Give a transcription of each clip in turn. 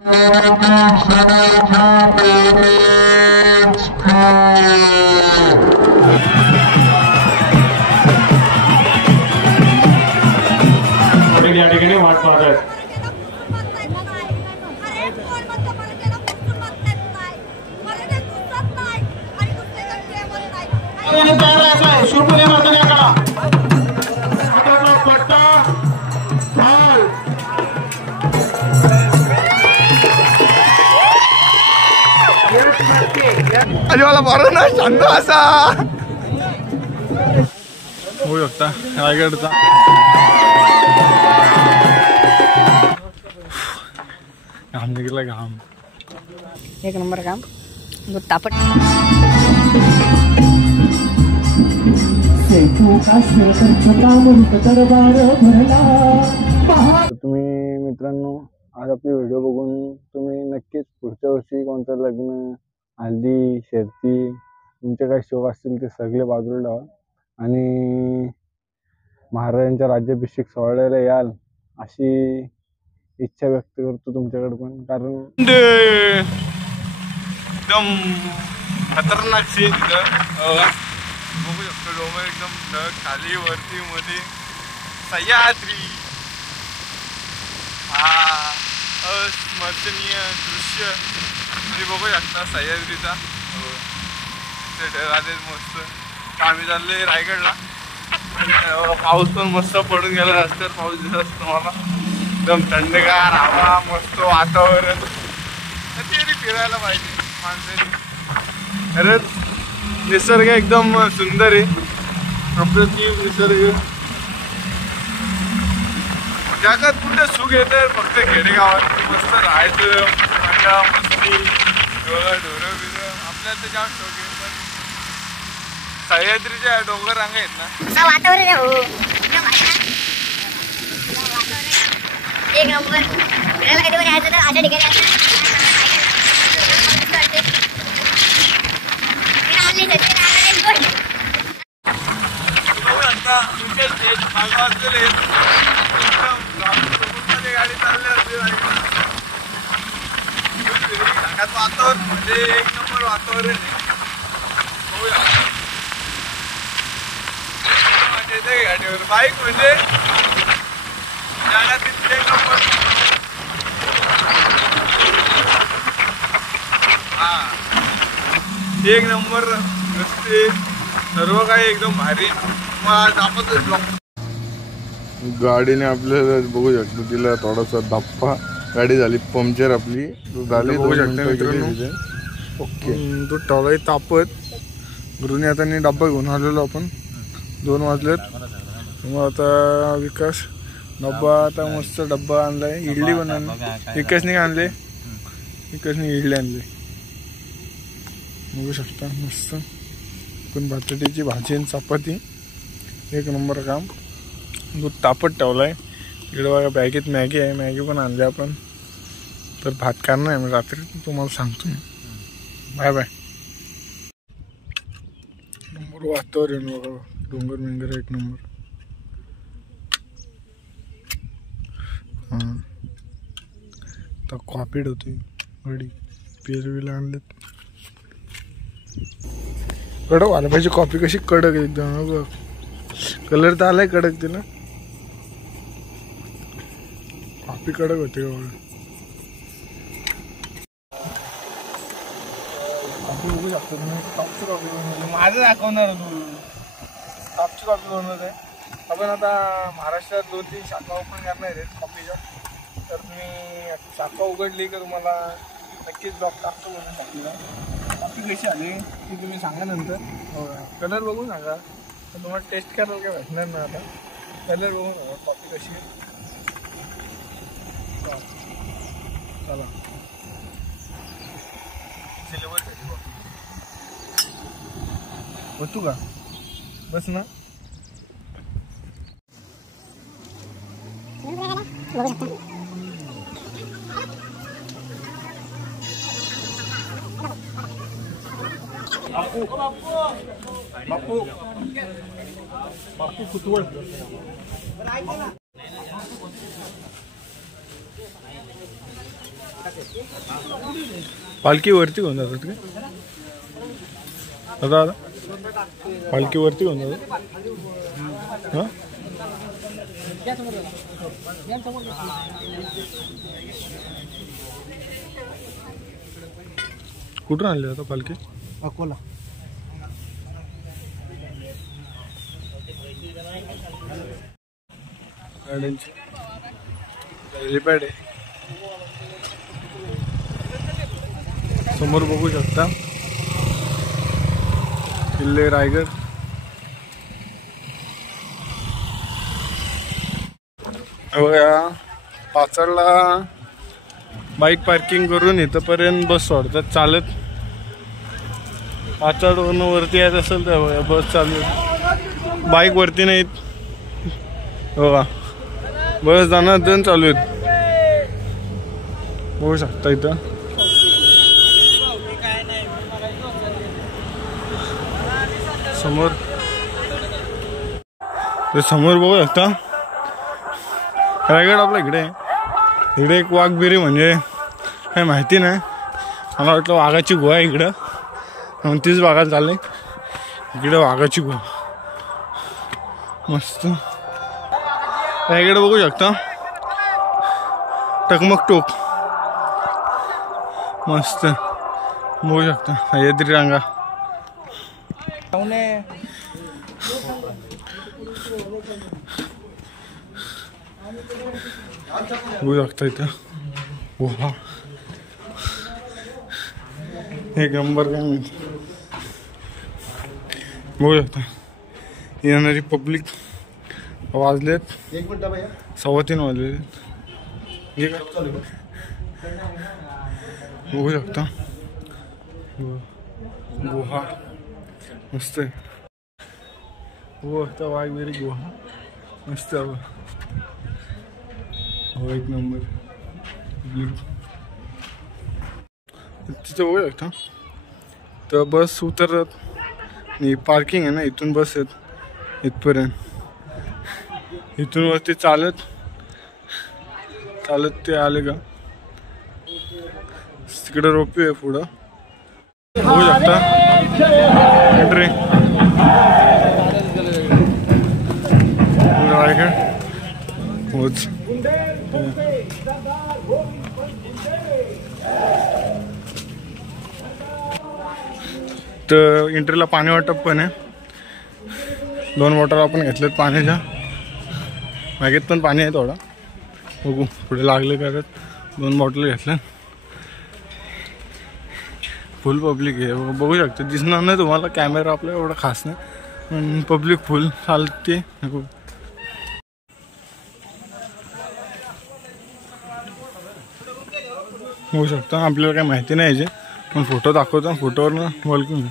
या ठिकाणी वाट पाहत आहेत. मला बरं ना शांत असा होऊ शकता रायगडचा घाम निघाला घाम. एक नंबर काम तापट. तुम्ही मित्रांनो आज आपली व्हिडिओ बघून तुम्ही नक्कीच पुढच्या वर्षी कोणतं लग्न हल्दी शर्ती तुमचे काही शौक असतील ते सगळे बाजूला लावा आणि महाराजांच्या राज्याभिषेक सोहळ्याला याल अशी इच्छा व्यक्त करतो तुमच्याकडे पण. कारण एकदम खतरनाक सीन तिथं बघू शकतो. डोंगर एकदम ढग खाली वरती मध्ये सह्याद्री. हा अस्मरणीय दृश्य तुम्ही बघू शकता सह्याद्रीचा. ते ढग आले मस्त. आम्ही चालले रायगडला. पाऊस पण मस्त पडून गेला रस्त्यावर. पाऊस दिसत असतो तुम्हाला. एकदम थंडगार हवा मस्त वातावरण. कधीतरी फिरायला पाहिजे माणसाने. खरंच निसर्ग एकदम सुंदर आहे. अप्रतिम निसर्ग. जगात कुठे सुख येतं फक्त खेडेगावात. मस्त राहायचं मजा मस्ती ढोरं बिरं आपल्याला तर जाम शौक आहे. पण सह्याद्रीच्या डोंगर रांगा आहेत ना वातावरण एक नंबर. फिरायला कधी पण यायचं तर अशा ठिकाणी गाडी चालली असते. वातावरण म्हणजे एक नंबर वातावरण आहे. गाडीवर बाईक म्हणजे जाण्यात एक नंबर. हा एक नंबर रस्ते सर्व काही एकदम भारी. गाडीने आपल्याला बघू शकतो तिला थोडासा धप्पा. गाडी झाली पंक्चर आपली झाली. बघू शकता मित्रांनो. ओके तो टॉलाही तापत गुरुने आता डब्बा घेऊन आलेलो आपण. 2 वाजलेत. मग आता विकास डब्बा आता मस्त डब्बा आणलाय. इडली पण आणली. विकासने आणले. विकासने इडली आणली बघू शकता. मस्त पण बटाट्याची भाजी आणि चपाती एक नंबर काम. दूध तापत ठेवलाय. इकडे बघा बॅगेत मॅगी आहे. मॅगी पण आणली आपण. तर भात करणार आहे मी रात्री तुम्हाला सांगतो. Bye bye. नंबर वातावरण बघा. डोंगर बिंगर एक नंबर. हां तर कॉपीड होते गाडी. पेरवीला आणलेत. कडक आलं पाहिजे. कॉफी कशी कडक एकदम. कलर तर आलाय कडक तिला. कॉफी कडक होते कॉफी बघू शकतो तुम्ही. टॉपची कॉफी बनवली. माझं दाखवणार तू. टॉपची कॉफी बनवत आहे आपण. आता महाराष्ट्रात 2-3 शाखा ओपन करणार आहेत कॉफीच्या. तर तुम्ही शाखा उघडली का तुम्हाला नक्कीच ब्लॉग टाकतो बनवून टाकलेला. कॉफी कशी आली ती तुम्ही सांगा नंतर. कलर बघून सांगा. तर तुम्हाला टेस्ट करायला काय भेटणार ना. आता कलर बघून सांगा कॉफी कशी आहे. चला सिलेबस झाली कॉफी. बसू का. बस ना. बापू बापू बापू कुतवळ. पालखी वरती घेऊन जातात काय दादा? पालखी वरती घेऊन जातात हा? कुठून आणली आता पालखी? अकोला. गाड्यांची हेलिपॅड आहे समोर बघू शकता. किल्ले रायगड. बघा पाचडला बाईक पार्किंग करून इथंपर्यंत बस सोडतात चालत. पाचडवरून वरती यायचं असेल तर बघा बस चालू आहे. बाईक वरती नाहीत बघा, बस जाणार दोन चालू आहेत. बघू शकता इथं समोर. समोर बघू शकता रायगड आपल्या इकडे. इकडे एक वाघबिरी म्हणजे काही माहिती नाही, मला वाटलं वाघाची गुहा आहे इकडं, म्हणून तीच बघायला चालले. इकडे वाघाची गुहा मस्त. रायगड बघू शकता टकमक टोक मस्त बघू शकता. सह्याद्री रांगा बघू शकता इथं गुहा एक नंबर. काय माहिती बघू शकता येणारी पब्लिक. वाजलेत 3:15 वाजले. बघू शकता गुहा मस्त आहे. बघू शकता वाघबिरी गुहा मस्त आहे. हो एक नंबर. तिथं बघू शकता तर बस उतरत आणि पार्किंग आहे ना, इथून बस आहेत इथपर्यंत. इथून वरती चालत चालत ते आले का तिकडे रोपवे आहे पुढं. बघू शकता एंट्री रायगड होच. तर एंट्रीला पाणी वाटप पण आहे. 2 बॉटल आपण घेतलेत पाण्याच्या. मागेत पण पाणी आहे थोडा. बघू पुढे लागले करत 2 बॉटल घेतल्या. फुल पब्लिक आहे बघू शकता. दिसणार नाही तुम्हाला, कॅमेरा आपला एवढा खास नाही पण पब्लिक फुल चालते. होऊ शकता आपल्याला काही माहिती नाही याचे, पण फोटो दाखवतो. फोटोवरनं वॉलकिंग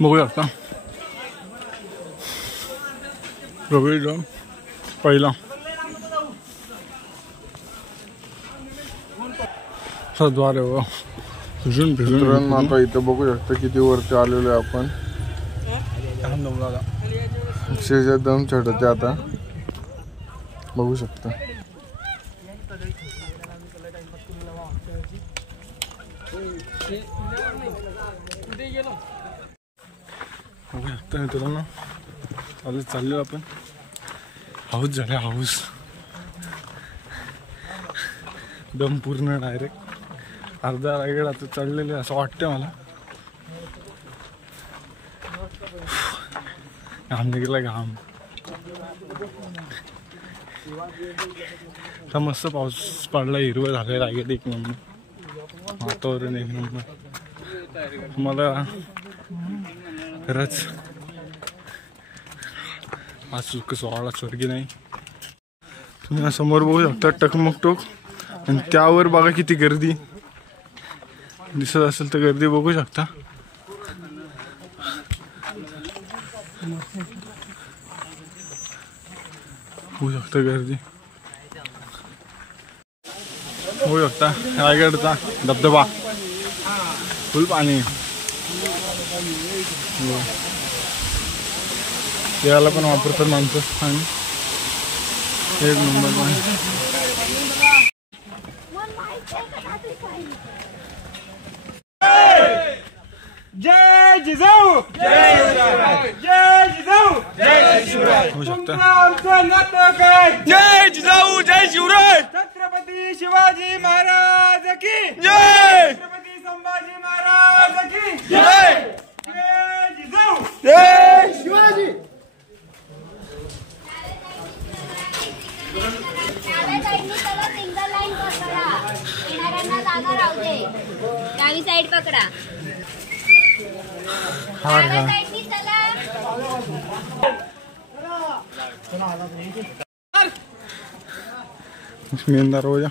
बघू शकता. प्रवेश पहिला द्वार आहे. फिरून फिरून आता इथं बघू शकता किती वरती आलेलो आहे आपण. अक्षरशः दम चढते आता बघू शकता. बघू शकता मित्रांनो चाललो आपण. हाऊस झाले हाऊस दम पूर्ण डायरेक्ट. अर्धा रायगड आता चढलेले असं वाटतं मला. घाम निघाला घाम. तर मस्त पाऊस पडला, हिरवं झालं रायगड एक नंबर. वातावरण एक नंबर. मला खरंच आज सोहळा स्वर्गी नाही. तुम्ही समोर बघू शकता टकमक टोक आणि त्यावर बघा किती गर्दी दिसत असेल तर गर्दी बघू शकता. बघू शकता गर्दी बघू शकता. रायगडचा धबधबा फुल पाणी. याला पण वापरतात माणसं आणि एक नंबर पाणी. जय जिजाऊ जय शिवराय जय जिजाऊ जय शिवराय आमचं नातं काय जय जिजाऊ जय शिवराय छत्रपती शिवाजी महाराज की जय छत्रपती संभाजी महाराज की जय जय जिजाऊ जय शिवाजी डावी साइड पकडा मेन दरवाजा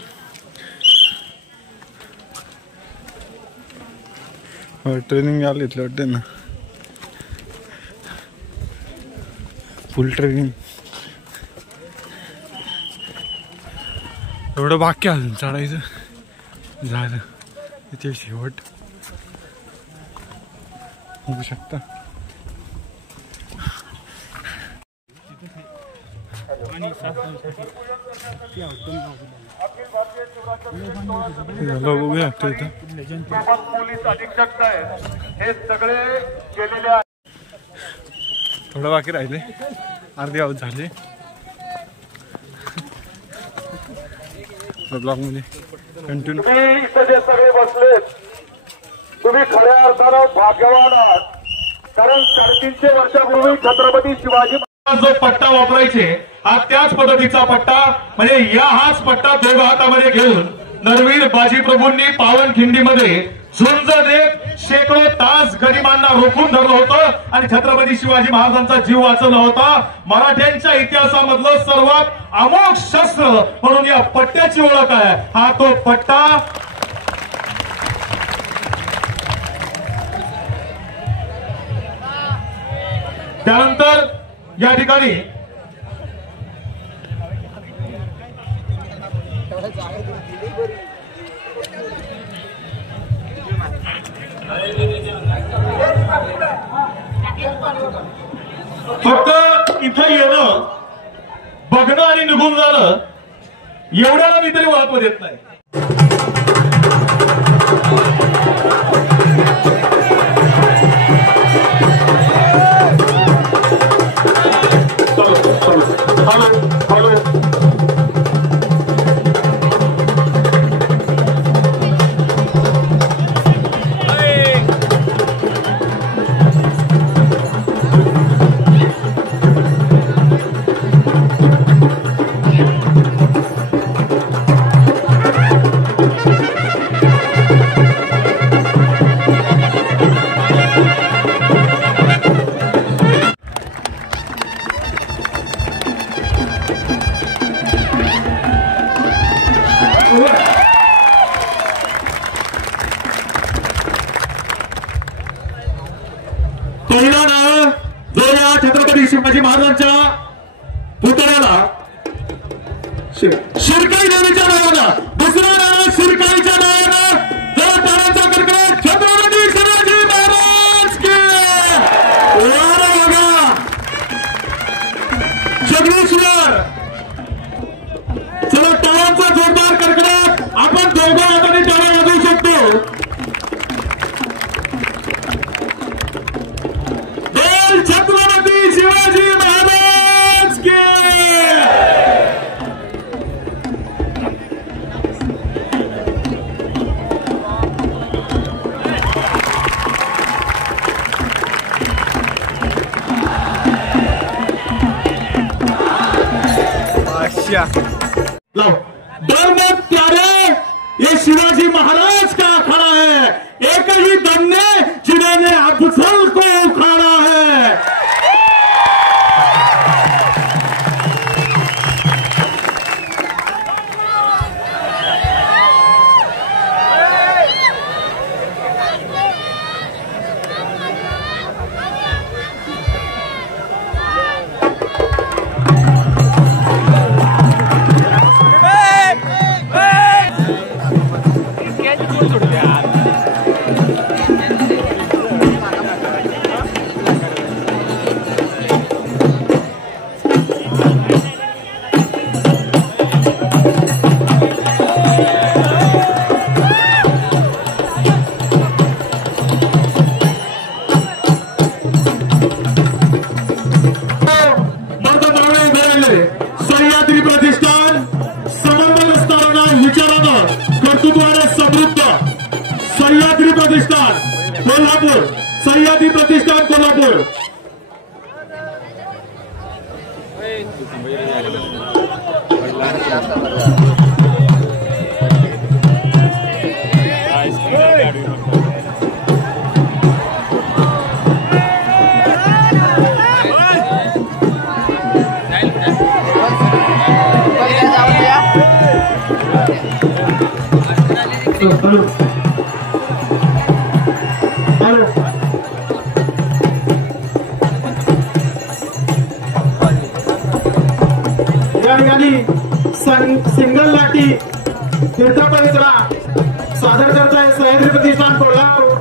ट्रेनिंग आली वाटते ना फुल ट्रेनिंग एवढं बाकी अजून चढायचं झालं इथे शेवट बघू शकता बघूया पोलीस अधीक्षक हे सगळे केलेले थोडं बाकी राहिले अर्धे आऊट झाले ब्लॉग मध्ये कंटिन्यू इथे सगळे बसलेत तुम्ही खऱ्या अर्थानं भाग्यवान आहात कारण 350 वर्षापूर्वी छत्रपती शिवाजी जो पट्टा वापरायचे हा त्याच पद्धतीचा पट्टा म्हणजे हाच पट्टा दोघा हातामध्ये घेऊन नरवीर बाजीप्रभूंनी पावनखिंडीमध्ये झुंज देत शेकडो तास गरिबांना रोखून धरलं होतं आणि छत्रपती शिवाजी महाराजांचा जीव वाचवला होता. मराठ्यांच्या इतिहासामधलं सर्वात अमोघ शस्त्र म्हणून या पट्ट्याची ओळख आहे. हा तो पट्टा त्यानंतर या ठिकाणी फक्त इथं येणं बघणं आणि निघून जाणं एवढ्याला मी तरी महत्व देत नाही. पहिला नाव जो या छत्रपती शिवाजी महाराजांच्या पुतळ्याला शिरकाई देवीच्या नावानं, दुसरं नाव शिरकाईच्या नावानं जरा टाळ्यांचा कडकडाट छत्रपती शिवाजी महाराज की बघा जगदीश्वर. चला टाळ्यांचा जोरदार कडकडाट आपण दोघं हाताने टाळ्या वाजवू शकतो. छत्रपती शिवाजी महाराज के डर मत प्यारे, ये शिवाजी महाराज का अखाड़ा है. एक ही दम ने जिन्होंने अफजल को उखाड़ा है. सह्याद्री प्रतिष्ठान कोल्हापूर. या ठिकाणी सिंगल लाठी तीर्थपवित्रा सादर करताय सह्याद्री प्रतिष्ठान कोल्हापूर.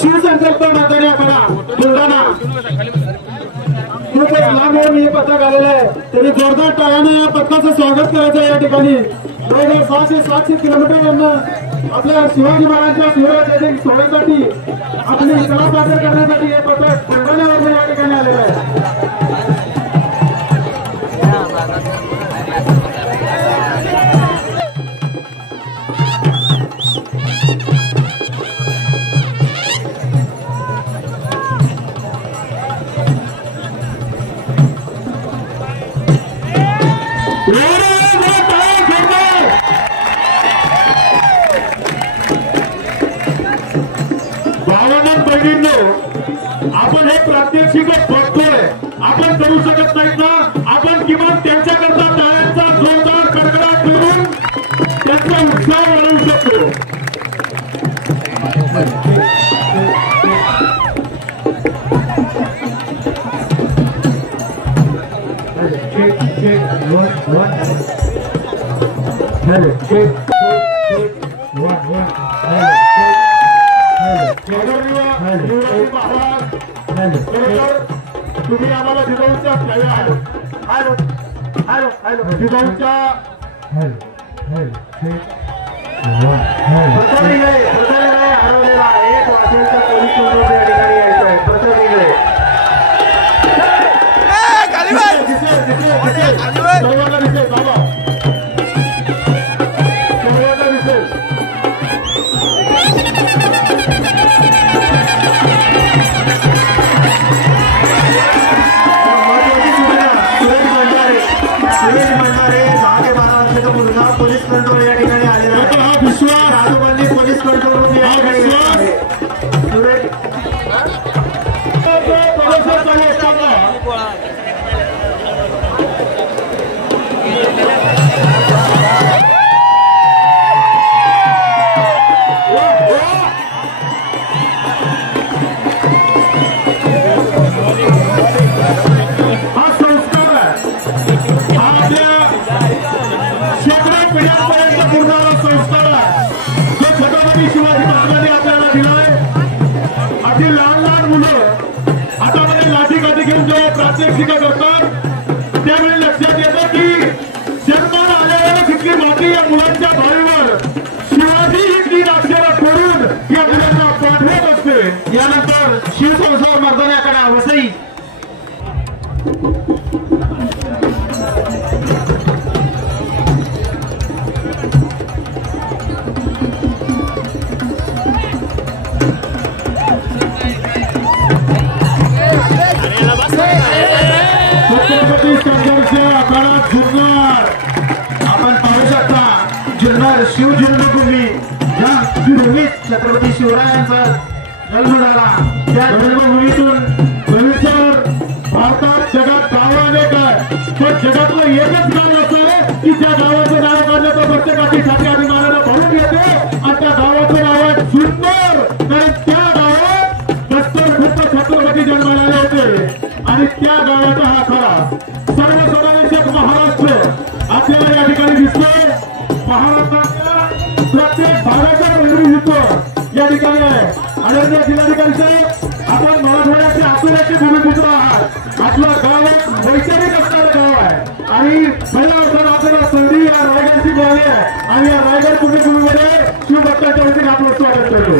शिवसंकल्प माताऱ्याकडा बुलढाणा खूपच लांब होऊन हे पथक आलेलं आहे. तरी जोरदार टाळ्याने या पथकाचं स्वागत करायचं. या ठिकाणी 600-700 किलोमीटर आपल्या शिवाजी महाराजांच्या शिवराज्यातील सोहळ्यासाठी आपली कला सादर करण्यासाठी हे पथक बुलढाण्यावरून या ठिकाणी आलेलं आहे. आपण हे प्रात्यक्षिक बघतोय, आपण करू शकत नाहीत ना. आपण किमान त्यांच्याकरता टाळ्यांचा जोरदार कडकडाट करून त्यांचा उत्साह वाढवू शकतो. तुम्ही आम्हाला जिजाऊच्या जिजाऊच्या हरवलेला 1 वाजेच्या पोलीस स्टेशनच्या ठिकाणी यायचंय. प्रथम इंगळे सर्वांना दिसेल बाबा, सर्वांना दिसेल. पोलीस कंट्रोल या ठिकाणी आलेला आहे. हा विश्वास आजोबांनी पोलीस कंट्रोल रूम या ठिकाणी हा संस्कार आहे. हा आपल्या पिढ्यांपर्यंत पूर्ण संस्कार आहे जो छत्रपती शिवाजी महाराजांनी आपल्याला दिलाय. अगदी लहान लहान मुलं हातामध्ये लाठी काठी घेऊन जेव्हा प्रात्यक्षिका करतात त्यावेळी लक्षात येतं की जन्माला आल्यावर तिथली माती या मुलांच्या भाईवर शिवाजी ही 3 अक्षरं करून या मुलांना पाठवत असते. यानंतर शिवसंसार मर्दानाकडे वसई शिवरायांचा जन्म झाला त्या जन्मभूमीतून परिसर भारतात जगात गाव अनेक आहे पण जगातलं एकच गाव असं आहे की त्या गावाचं नाव काढलं तर प्रत्येकाची छाती अभिमानाला भरून येते आणि त्या गावाचं नाव आहे सुंदर कारण त्या गावात दत्तप्रभू छत्रपती जन्माला आले होते आणि त्या गावाचा हा खरा सर्वसमावेशक महाराष्ट्र आपल्याला या ठिकाणी दिसतोय महाराष्ट्राच्या प्रत्येक भागाचा प्रतिनिधित्व या ठिकाणी आहे आदरणीय जिल्हाधिकारी साहेब आपण मराठवाड्याचे आतुराचे भूमिपुत्र आहात आपलं गाव वैचारिक असणारं गाव आहे आणि पहिल्या अर्थानं आपल्याला संधी या रायगडची मिळाली आहे आणि या रायगड पुण्यभूमीमध्ये शिवभक्तांच्या वतीने आपलं स्वागत करतो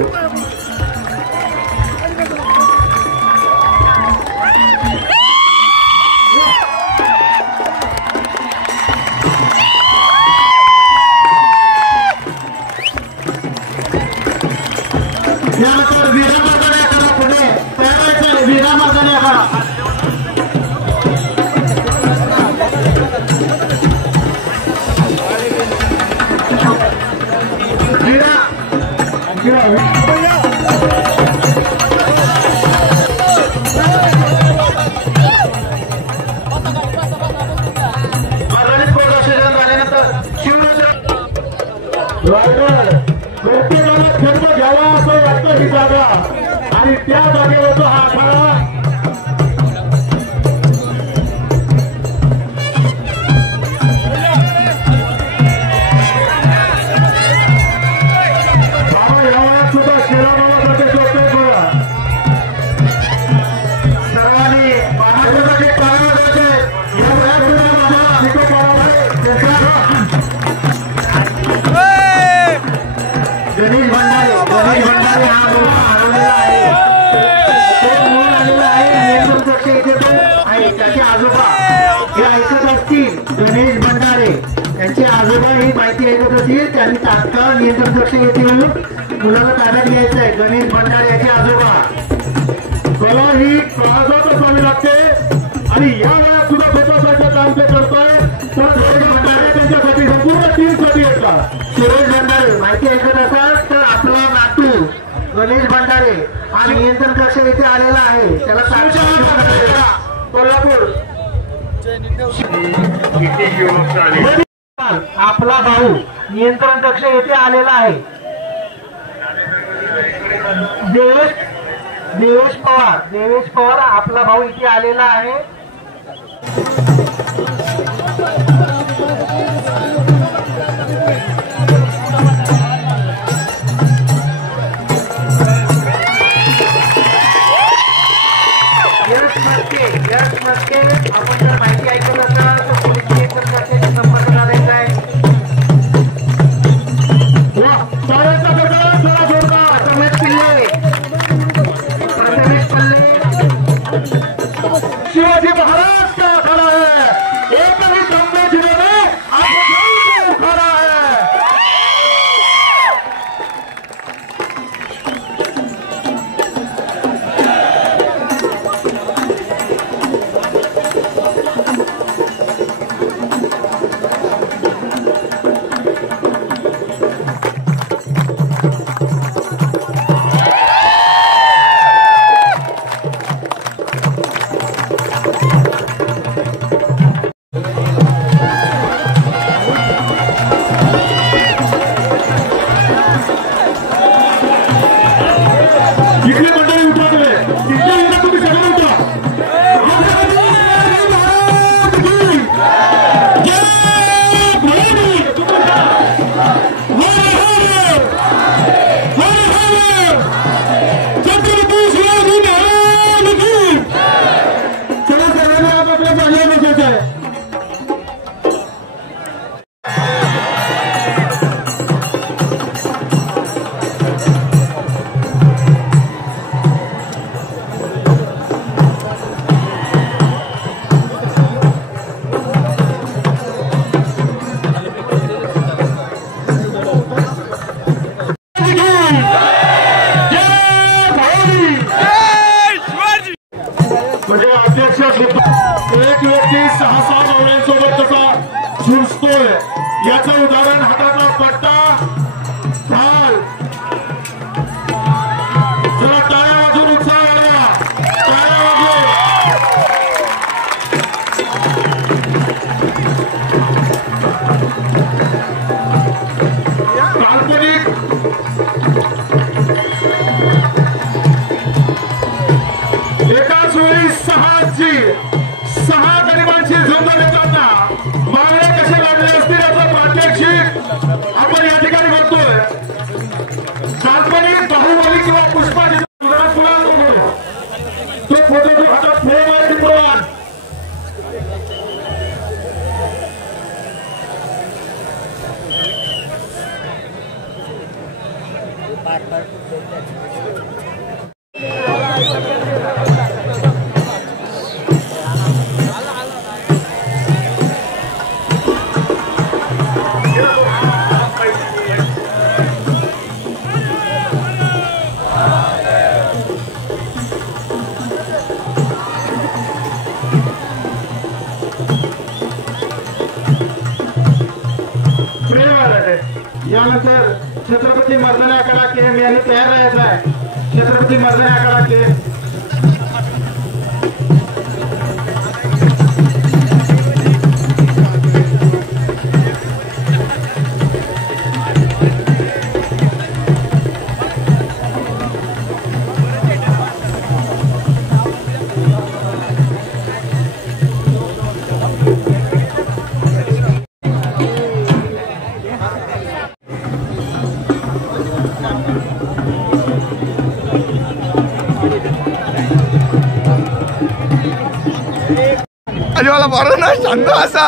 त्यानंतर वीरामार्गाने करा पुढे त्यावेळेस वीरामार्गाने करा प्रत्येकाला जन्म घ्यावा असं वाटतं ही जागा आणि त्या जागेवर हा खरा बाबा या वयात सुद्धा शेराबाबासाठी सोडतोय बघा सर्वांनी महाराष्ट्रासाठी करावं जाते या वयात सुद्धा बाबा शिको गणेश भंडारे हा मुलगा हरवलेला आहे तो मूळ आलेला आहे नियंत्रण कक्ष इथे तो आहे त्याचे आजोबा हे ऐकत असतील गणेश भंडारे त्यांचे आजोबा ही माहिती ऐकत असतील त्यांनी तात्काळ नियंत्रण कक्ष येथे येऊन मुलाला ताब्यात घ्यायचं आहे गणेश भंडारे याचे आजोबा कला ही काळजात असावी लागते आणि या वयात सुद्धा स्वतःसारखं काम ते करतोय पण गणेश भंडारे त्यांच्यासाठी संपूर्ण टीमसाठी येतात सुरेश भंडारे माहिती ऐकत असाल तर आपला नातू गणेश भंडारे हा नियंत्रण कक्ष इथे आलेला आहे त्याला कोल्हापूर आपला भाऊ नियंत्रण कक्ष येथे आलेला आहे देवेश पवार आपला भाऊ इथे आलेला आहे आपण जर माहिती ऐकत असाल तर पोलीस नियंत्रण कक्षाशी संपर्क साधायचा आहे शिवाजी महाराज का खड़ा है एक भी संवेदना में आप खड़ा है म्हणजे अध्यक्ष एक व्यक्ती 6-6 मावळ्यांसोबत कसा झुंजतोय याचं उदाहरण हातातला पट्टा ढाल यानंतर छत्रपती मर्दानी आखाडा केम यांनी तयार राहायचं आहे. छत्रपती मर्दानी आखाडा केम आणि मला बरं ना शांत असा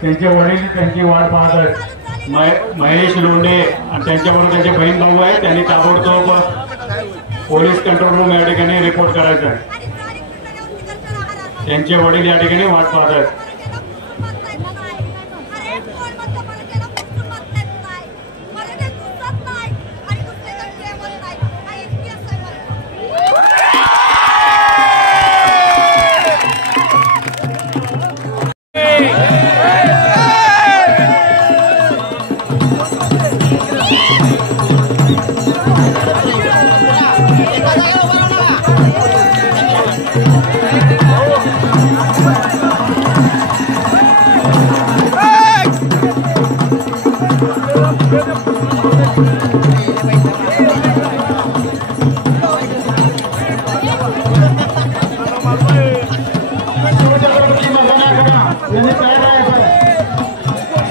त्यांचे वडील त्यांची वाट पाहत आहेत. महेश लोंढे आणि त्यांच्याबरोबर त्यांचे बहीण भाऊ आहेत. त्यांनी ताबडतोब पोलीस कंट्रोल रूम या ठिकाणी रिपोर्ट करायचा आहे. त्यांचे वडील या ठिकाणी वाट पाहत आहेत.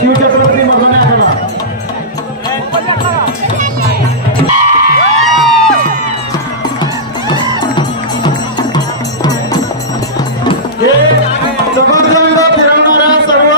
शिवछत्रपती मर्दानी आखाडा हे जबरदस्त फिरवणाऱ्या सर्व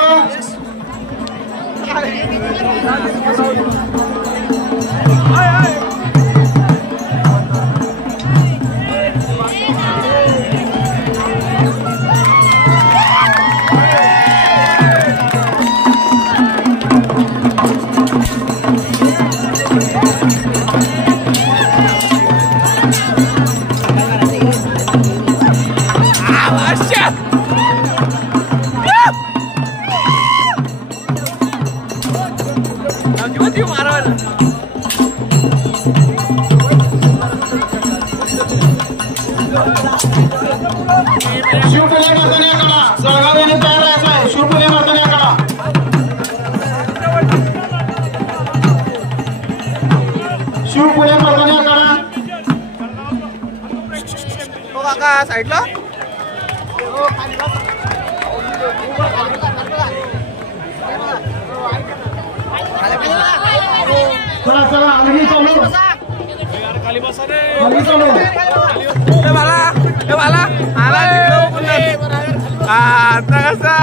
शिवपुले मर्दानी आखाडा जळगाव यांनी तयार राहायचं आहे. शिवपुले मर्दानी आखाडा शिवपुले मर्दानी आखाडा काका साईडला चला चला अलगी चालू अलगी चालू आता कसा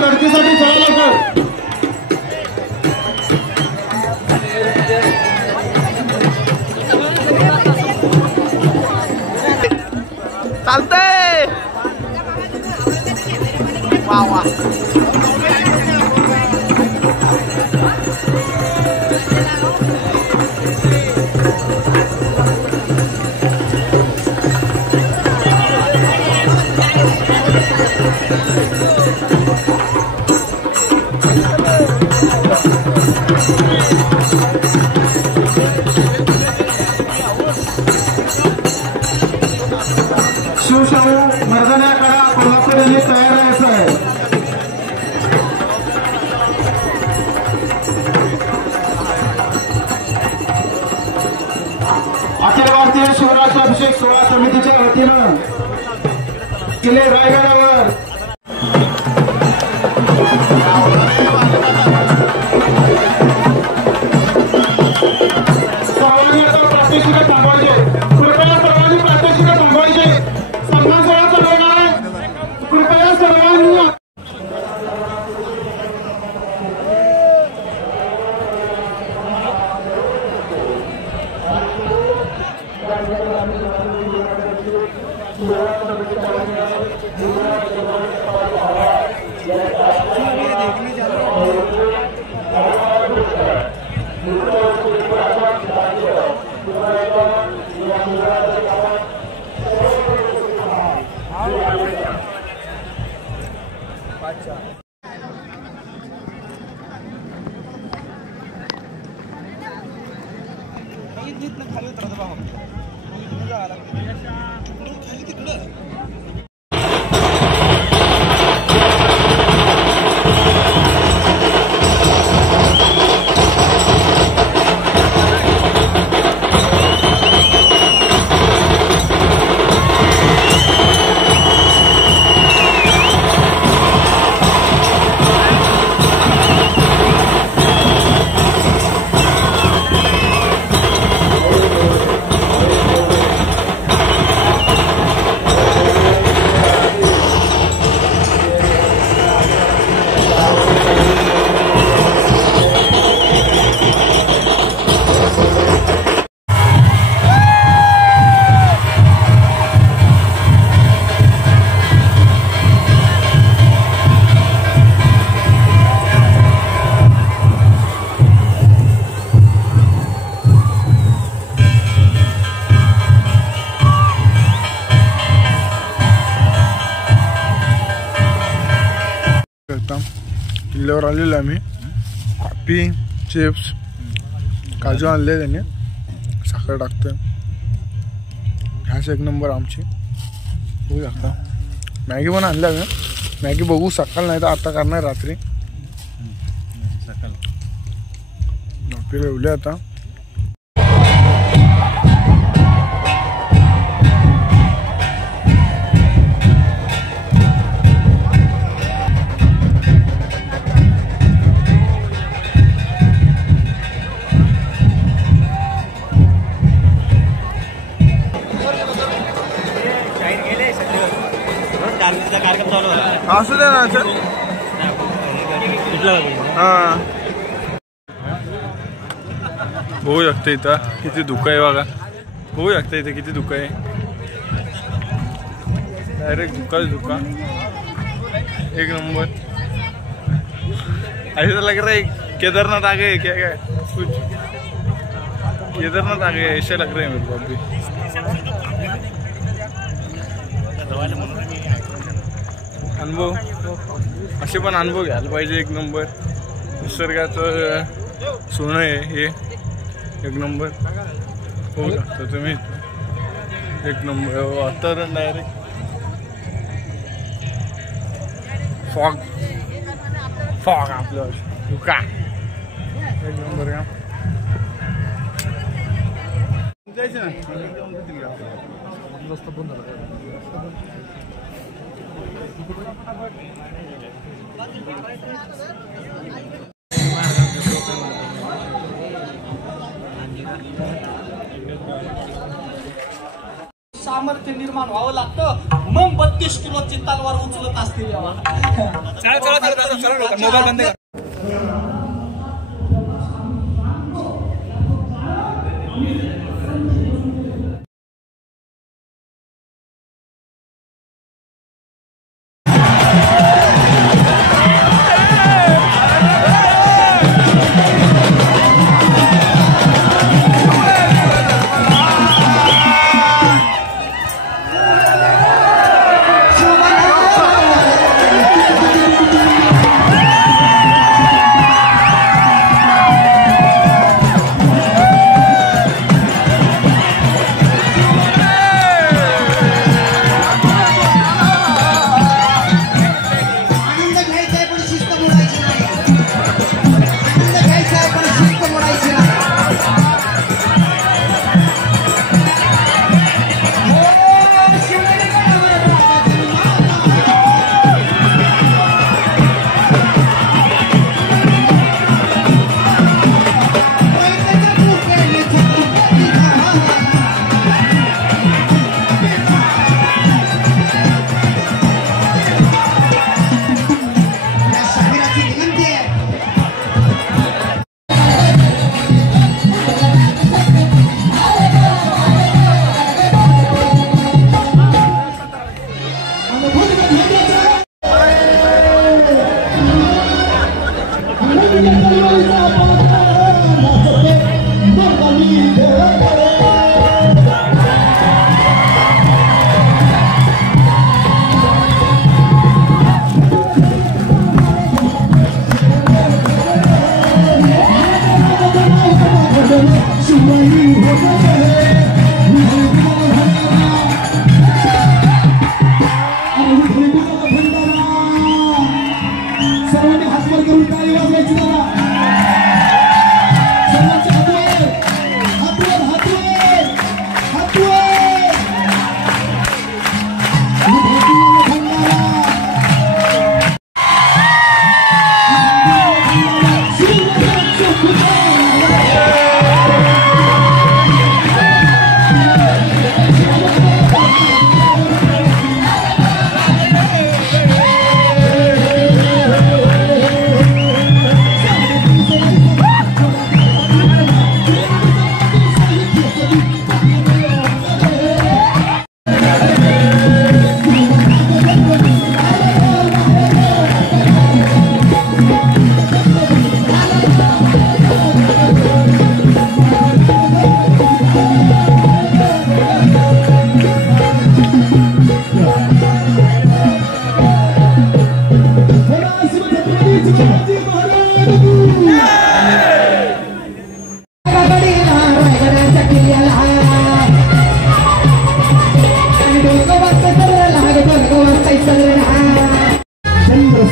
लढतीसाठी चला लवकर. चालतंय. वा वा. शिवशाहू मर्दान्याकडा कोल्हापूर यांनी तयार राहायचं आहे. अखिल भारतीय शिवराज्याभिषेक सोहळा समितीच्या वतीनं किल्ले रायगडावर सर्वांनी आता प्रात्यक्षिक थांबवायचे. कृपया सर्वांनी प्रात्यक्षिक थांबवायचे. सन्मान सोहळा चालवणार आहे. कृपया सर्वांनी किल्ल्यावर आलेलो आम्ही. कॉफी, चिप्स, काजू आणले त्याने, साखर टाकतोय. ह्याच एक नंबर आमची. बघू शकता. मॅगी पण आणल्या आम्ही. मॅगी बघू सकाळ नाही तर आता करणार रात्री. कॉफी ठेवले आता. असू दे ना. हा बघू शकता इथं किती धुकं आहे बघा. बघू शकता इथं किती धुकं आहे. डायरेक्ट धुका. एक नंबर. ऐसा लग रहा है केदारनाथ आ गए क्या. क्या कुछ केदारनाथ आ गए ऐसे लग रहे हैं मेरे को अभी. अनुभव असे पण अनुभव घ्यायला पाहिजे. एक नंबर निसर्गाचं सोनं आहे हे. एक नंबर होऊ शकतो तुम्ही. एक नंबर वातावरण डायरेक्ट फॉग फॉग आपलं का एक नंबर का रस्ता बंद झाला. सामर्थ्य निर्माण व्हावं लागतं. मग 32 किलोची तलवार उचलत असतील. मोबाईल बंद.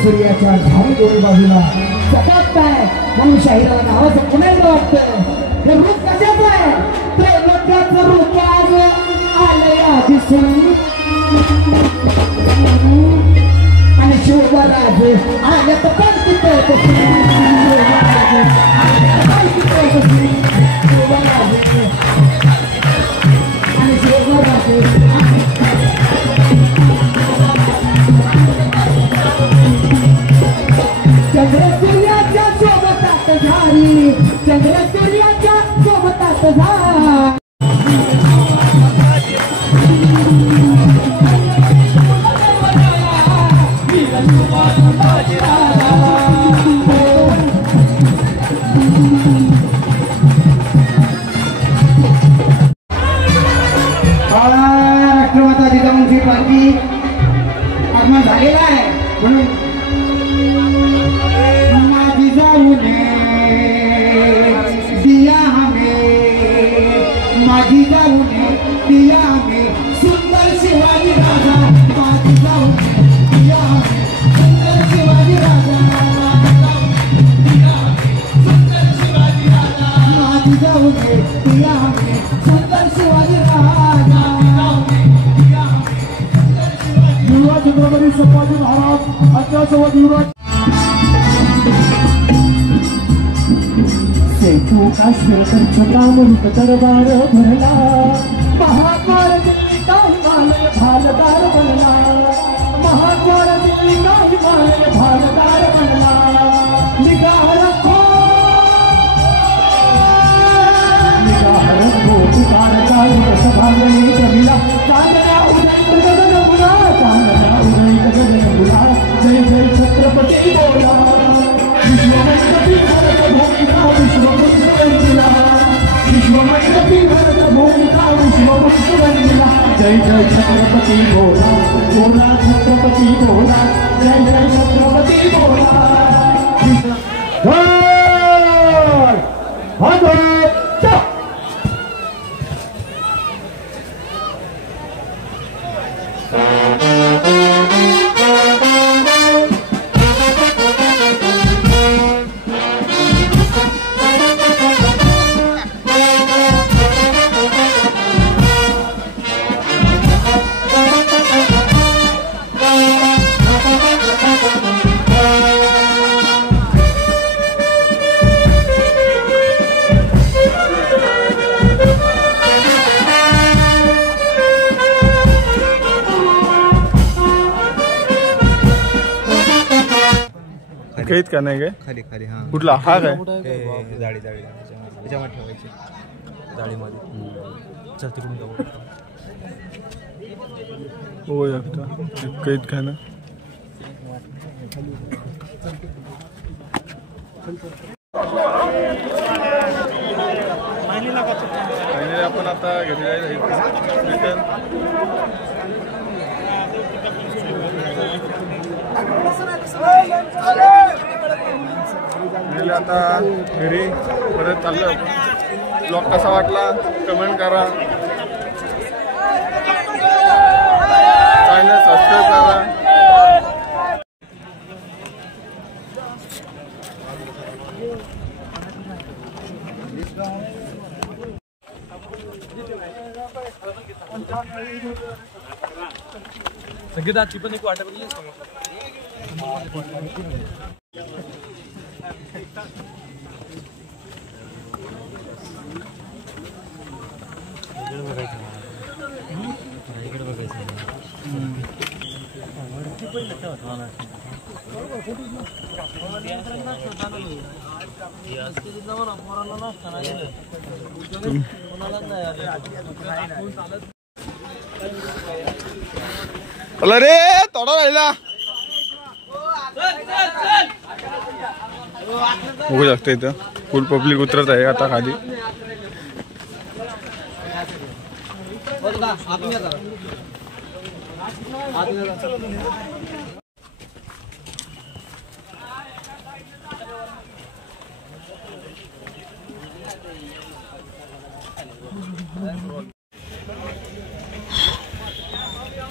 सूर्याच्या झाडी दोन्ही बाजूला चकाकताय म्हणून शाहिराला नावाचं पुन्हा वाटतं. हे रूप कशाचं आहे? त्रैलोक्याचं रूप आज आलया दिसून आणि शिवराज आल्या तर पण तिथं आणि शिवराज चंद्रसूर्याच्या सोबतात झाली, चंद्रसूर्याच्या सोबतात झाली. जाऊने दिया हमें, माझी जाऊने दिया हमें सुंदर शिवाजी राजा, माझी जाऊने दिया हमें सुंदर शिवाजी राजा, सुंदर शिवाजी राजा, माझी जाऊने दिया हमें सुंदर शिवाजी राजा, युवराज छत्रपती संभाजी महाराज आत्यासोबत युवराज सेतू काश्मीर रामरूप दरबार भरला, महाद्वार दिल्ली का हिमालय भालदार बनला, महाद्वार दिल्ली का हिमालय भालदार बनला, निगाह रखो उदार सभागणी कविला, चांदण्या उदय गगन मुला, चांदण्या उदय गगन मुला, जय जय छत्रपती बोला, विश्वमंगती भरत भूमिका विश्ववंशवंदिला, विश्वमंगती भरत भूमिका विश्ववंशवंदिला, जय जय छत्रपती बोला, बोला छत्रपती बोला, जय जय छत्रपती बोला, कैद का नाही काय खाली खाली हां कुठला हा काय जाळी जाळी याच्यामध्ये ठेवायची जाळीमध्ये चल तिकडून जाऊ हो शकता कैद खाना आपण आता घेतलेला आता घरी परत चाललो. ब्लॉग कसा वाटला कमेंट करा, चॅनल सबस्क्राईब करा. संगीताची पण एक वाट बघली चला रे थोडा राहिला. बघू शकतो इथं फुल पब्लिक उतरत आहे आता खाली.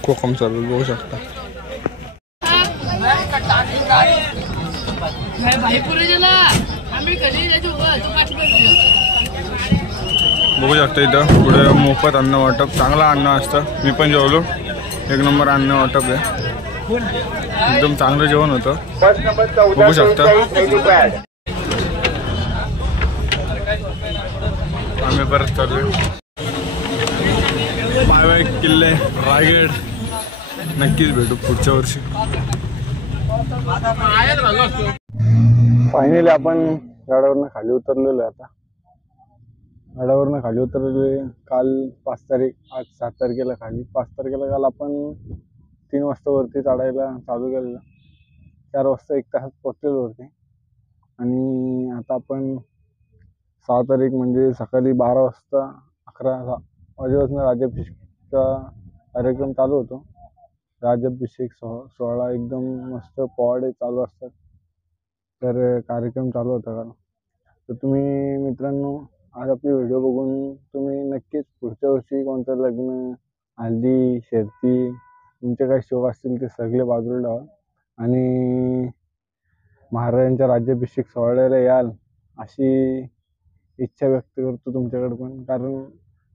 कोकम चालू बघू शकता. बघू शकता इथं पुढे मोफत अन्न वाटप, चांगलं अन्न असतं. मी पण जेवलो, एक नंबर अन्न वाटप आहे, एकदम चांगलं जेवण होतं. बघू शकता आम्ही परत चालू. बाय किल्ले रायगड नक्कीच भेटू पुढच्या वर्षी. फायनली आपण गाड्यावरनं खाली उतरलेलो आहे. आता गाड्यावरनं खाली उतरलेले काल 5 तारीख, आज 7 तारखेला खाली. 5 तारखेला काल आपण 3 वाजता वरती चढायला चालू केलेलं, 4 वाजता 1 तासात पोहोचलेलो वरती. आणि आता आपण 6 तारीख म्हणजे सकाळी 12 वाजता 11 वाजेपासून राज्याभिषेकचा कार्यक्रम चालू होतो. राज्याभिषेक सोहळा एकदम मस्त पोवाडे चालू असतात. तर कार्यक्रम चालू होता का. तर तुम्ही मित्रांनो आज आपली व्हिडिओ बघून तुम्ही नक्कीच पुढच्या वर्षी कोणतं लग्न, हल्दी, शर्ती तुमचे काही शौक असतील ते सगळे बाजूला ठेवा आणि महाराजांच्या राज्याभिषेक सोहळ्याला याल अशी इच्छा व्यक्त करतो तुमच्याकडे पण. कारण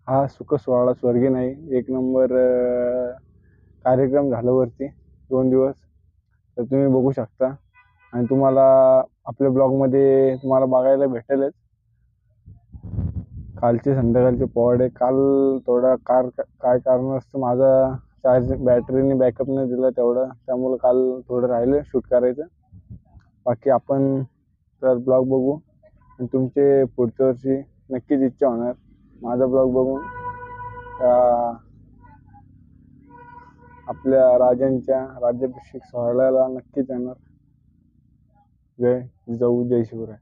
हा सुख सोहळा स्वर्गीय नाही, एक नंबर कार्यक्रम झाला वरती 2 दिवस. तर तुम्ही बघू शकता आणि तुम्हाला आपल्या ब्लॉगमध्ये तुम्हाला बघायला भेटेलच. कालचे संध्याकाळचे पोवाडे काल थोडा काय कारण असतं माझा बॅटरीने बॅकअप नाही दिला तेवढं, त्यामुळे काल थोडं राहिलं शूट करायचं. बाकी आपण तर ब्लॉग बघू आणि तुमचे पुढच्या वर्षी नक्कीच इच्छा होणार माझा ब्लॉग बघून आपल्या राजांच्या राज्याभिषेक सोहळ्याला नक्कीच येणार. जय जिजाऊ, जय शिवराय.